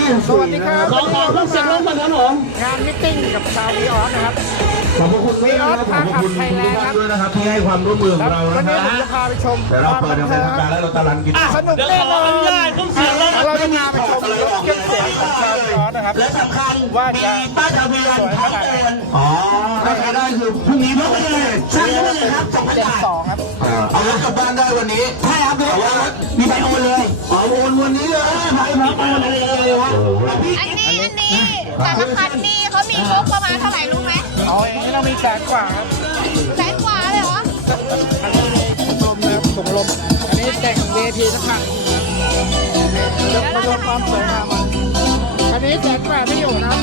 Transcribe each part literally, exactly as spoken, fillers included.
สวัสดีครับขอขอเครื่องเสียงรถก่อนครับผมงานมิทติ้งกับชาววีออสนะครับขอบคุณด้วยนะครับขอบคุณทุกท่านด้วยนะครับที่ให้ความร่วมมือของเราวันะนคนี้ผมรับจะพาไปชมเดี๋ยวเราเปิดอย่างเป็นทางการแล้วเราตะลันกินสนุกแน่นอนเราจะพาไปชมรถเครื่องเสียงของชาววีออสนะครับและสำคัญว่าจะป้ายทะเบียนพร้อมเตือนอ๋อถ้าใครได้คือพรุ่งนี้พบกันเลยใช่ไหมเลยครับสองพันเจ็ดบาทสองครับเอารถกลับบ้านได้วันนี้ใช่ครับเดี๋ยวมีใบโอนเลยอ๋อโอนวันนี้เลยใบพักโอนอะไรเลยวะอันนี้อันนี้แต่ละคันนี่เขามีงบประมาณเท่าไหร่รู้ไหมเอาเองไม่ต้องมีแสนกว่าครับแสนกว่าเลยเหรออันนี้ถุงลมนะครับถุงลมอันนี้แต่งเวทีทั้งคันเดี๋ยวมาชมความสวยงามมันอันนี้แสนกว่าไม่อยู่นะ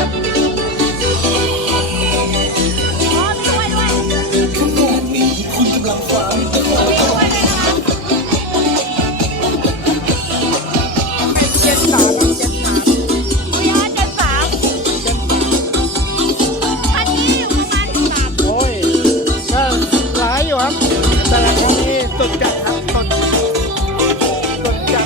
อ๋อมีด้วยด้วยมีด้วยเลยนะคะเจ็ดสามเจ็ดสามวิอาร์เจ็ดสามคันนี้อยู่ประมาณสามโอ้ยก็หลายอยู่ครับ แต่ละคนนี่สุดจัดครับสุดสุดจัด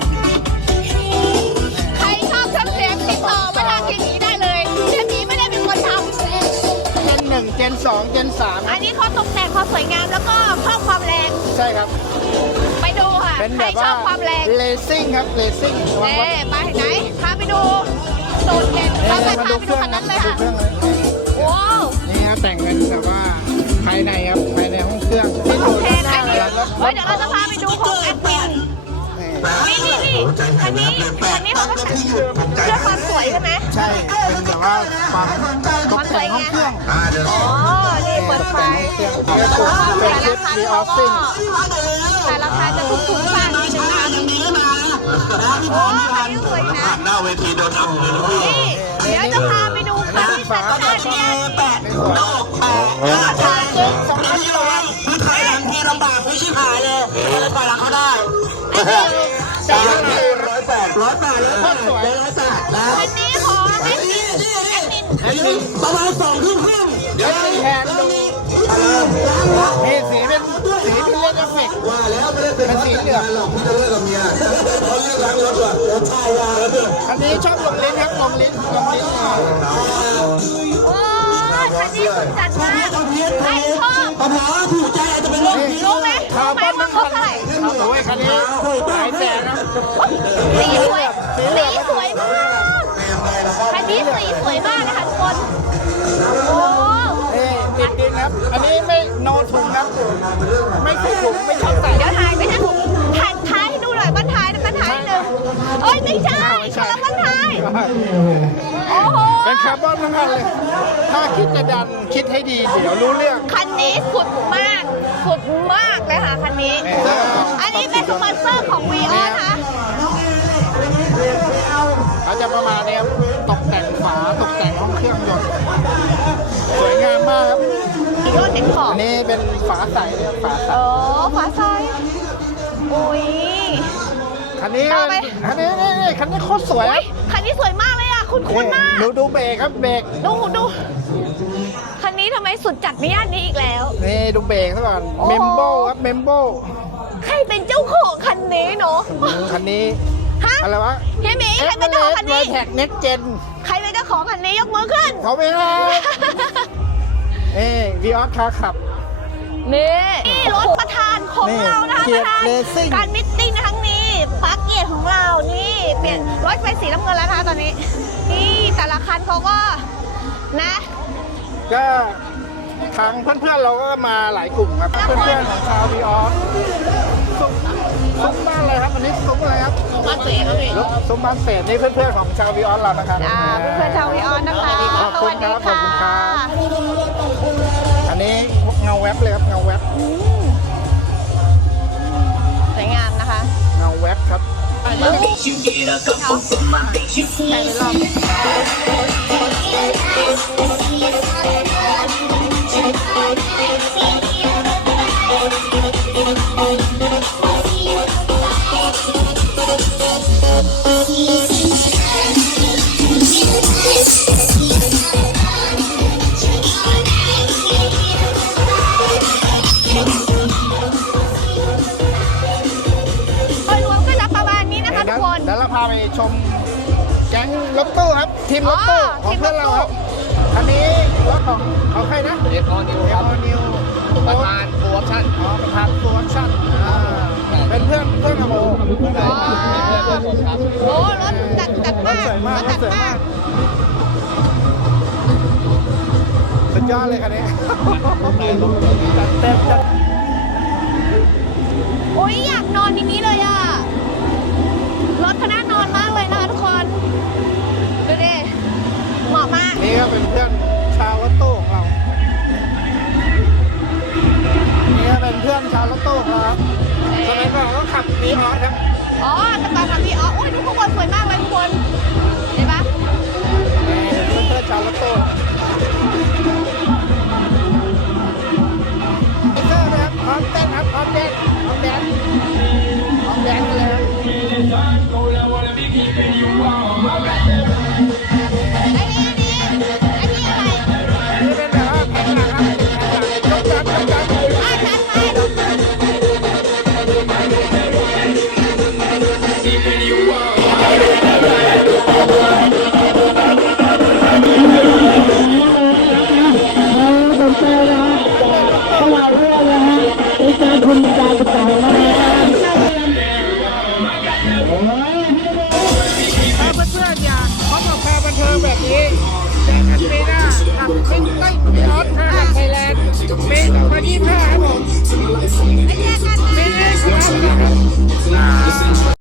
ใครชอบเครื่องเสียงติดต่อมาทางทีนี้ได้เลยเทปนี้ไม่ได้เป็นคนทเจนหนึ่งเจนสองเจนสามำอันนี้เขาตกแต่งความสวยงามแล้วก็เพิ่มความแรงใช่ครับไปดูค่ะเป็นใคแบรบชว่าอบความแรงเลซิ่งครับเลซิ่งระวังเอ๊รถไปไหนพาไปดูสูตรเด็ดเอ๊ะเราไปมาพาดูไปเคดูรื่องคันนะนั้นเลยดูค่ะเครื่องเลยว้าวนี่ครับแต่งกันแบบว่าภายในครับภายในห้องเครื่องที่ดูแพด้านงหน้าอันนี้แล้วรถเฮ้ยเดี๋ยวเราจะพาไปดูของแอดมิน นี่นี่นี่คันนี้คันนี้เขาก็แต่งเพื่อความสวยใช่ไหมใช่เป็นแบบว่าความตกแต่งห้องเครื่องอ่าเดี๋ยวอ๋อ นี่เปิดไฟเครื่องเกียร์สูงเป็แต่นละชิปคันดีอเขาอฟก็ซิ่งแต่ละคันจะทุกๆบ้านนิดนึงนะโอ้คันนี้สวยนะหน้าเวทีโดนอัพเลยนะพี่นี่เดี๋ยวจะพาไปดูคันที่แต่ละคันเนี่ยแปดโลกแปดราคาเกินสองพันบาทผู้ไทยหลังที่ลำบากผู้ชิบหายเลยเลยปล่อยหลังเขาได้สามพันร้อยแปดร้อยแปดร้อยแปดร้อยแปดนะคันนี้ของแอดมินแอดมินอันนี้ประมาณสองครึ่งครึ่งเดี๋ยวแทนดูนี่สีเป็นสีเป็นเลือดเอฟเฟกต์ว่าแล้วไม่ได้เป็นสีเหลืองหรอกพี่จะเลิกกับเมียเขาเลิกล้างรถว่ะรถชายยาแล้วเนี่ยอันนี้ชอบลงลิ้นครับลงลิ้นลงลิ้นเลยโอ้ยคันนี้สุดจัดมากใครชอบปะพอถูกใจอาจจะเป็นเรื่องนี้รู้ไหมคารู้ร์ไหมบอนว่าทั้งเขาคันเท่าไหร่โอ้ยคันนี้หลายแสนนะสีสวยสีสวยมากคันนี้สีสวยมากนะคะทุกคน โอ้เอ้ติดดินครับ อันนี้ไม่โนถุงครับ ไม่ใส่ถุงไม่ชอบใส่เดี๋ยวถ่ายไม่ใช่ผมถ่ายท้ายให้ดูหน่อยบ้านท้ายนะบ้านท้ายหนึ่งเอ้ยไม่ใช่คนละบ้านท้าย โอ้โหเป็นคาร์บอนทั้งคันเลย ถ้าคิดจะดันคิดให้ดีเดี๋ยวรู้เรื่องคันนี้สุดมาก สุดมากเลยค่ะคันนี้ อันนี้เป็นสปอนเซอร์ของวีออสนะคะเขาจะประมาณนี้ครับตกแต่งฝาตกแต่งห้องเครื่องยนต์สวยงามมากครับอีโดนเด็กขออังนนี้เป็นฝาใสเนี่ยฝาใสโอ้ฟ้าใสอุ้ยคันนี้เอาไปคันนี้นี่นี่คันนี้โคตรสวยอุ้ยคันนี้สวยมากเลยอ่ะ คุณคุณมากดูดูเบรกครับเบรกดูดูคันนี้ทำไมสุดจัดในย่านนี้อีกแล้วนี่ดูเบรกซะก่อนโอ้เมมโบครับเมมโบใครเป็นเจ้าของคันนี้เนาะคันนี้ฮะอะไรวะเฮียหมีใครเป็นเจ้าของคันนี้แท็กเน็ตเจนใครเป็นเจ้าของคันนี้ยกมือขึ้นเขาไม่ให้เอ้วีออสคาขับนี่นี่รถประธานของนี่เรานะคะเกีปยรติระธานเรซิ่งการมิทติ้งในครั้งนี้ปักเกียรติของเรานี่เปลี่ยนรถเป็นสีน้ำเงินแล้วนะคะตอนนี้ นี่แต่ละคันเขาก็นะก็ทางเพื่อนๆเราก็มาหลายกลุ่มครับ เพื่อนๆของชาววีออสซุ้มซุ้มบ้านอะไรครับอันนี้ซุ้มอะไรครับบ้านเสียครับพี่ซุ้มบ้านเศษนี่เพื่อนๆของชาววีออสเรานะครับอ่าเพื่อนๆชาววีออนนะคะขอบสคุวัณสคดีรับขอบค่ะคุณครับ อันนี้เงาแว็บเลยครับเงาแว็บอืมสวยงามนะคะเงาแว็บครับใช่ไปรอบโดยรวมก็จะประมาณนี้นะคะทุกคนเดี๋ยวเราพาไปชมก๊งรถตู้ครับทีมรถตู้อ๋อของเพื่อนเราครับทีมรถตู้อันนี้รถของของใครนะเอฟออนิวเอครับอนิวประธานฟูออปชั่นอ๋อประธานตัวชั่นอ่าเป็นเพื่อนเพื่อนกับโมอ๋อโอ้รถจัดจัดรมาถกสวยมากรถรจัถดสวยมามาก กสุดยอดเลยคันนี้จัดเต็มจัดโอ้ยอยากนอนที่นี้เลยอ่ะ รถคณะนอนมากเลยนะคะทุกคน ดูดิ เหมาะมากนี่ก็เป็นเพื่อนชาวรถตู้ของเรา นี่ก็เป็นเพื่อนชาวรถตู้ของเราครับสมัยก่อนก็ขับนีออสครับอ๋อแต่ก่อนทำพี่อ๋ออุ้ยทุกคนสวยมากเลยทุกคน เห็นปะนี่เป็นเพื่อนชาวรถตู้เซอร์นะครับพร้อมเต้นครับพร้อมเต้นพร้อมแดนพร้อมแดนกันเลยครับไอ้นี่ไอ้นี่ไอ้นี่อะไรนี่เป็นแบบว่าแข่งหลังครับแข่งหลังยกจับยกจับอ่ะจัดไปถ้าเพื่อนๆอยากพบกับแฟนบันเทิงแบบนี้เจอกันปีหน้ากับมิกเต้ยมีออสคาร์ไทยแลนด์ปีสองพันยี่สิบห้าครับผมไอ้แยกกันนะปีนี้ครับ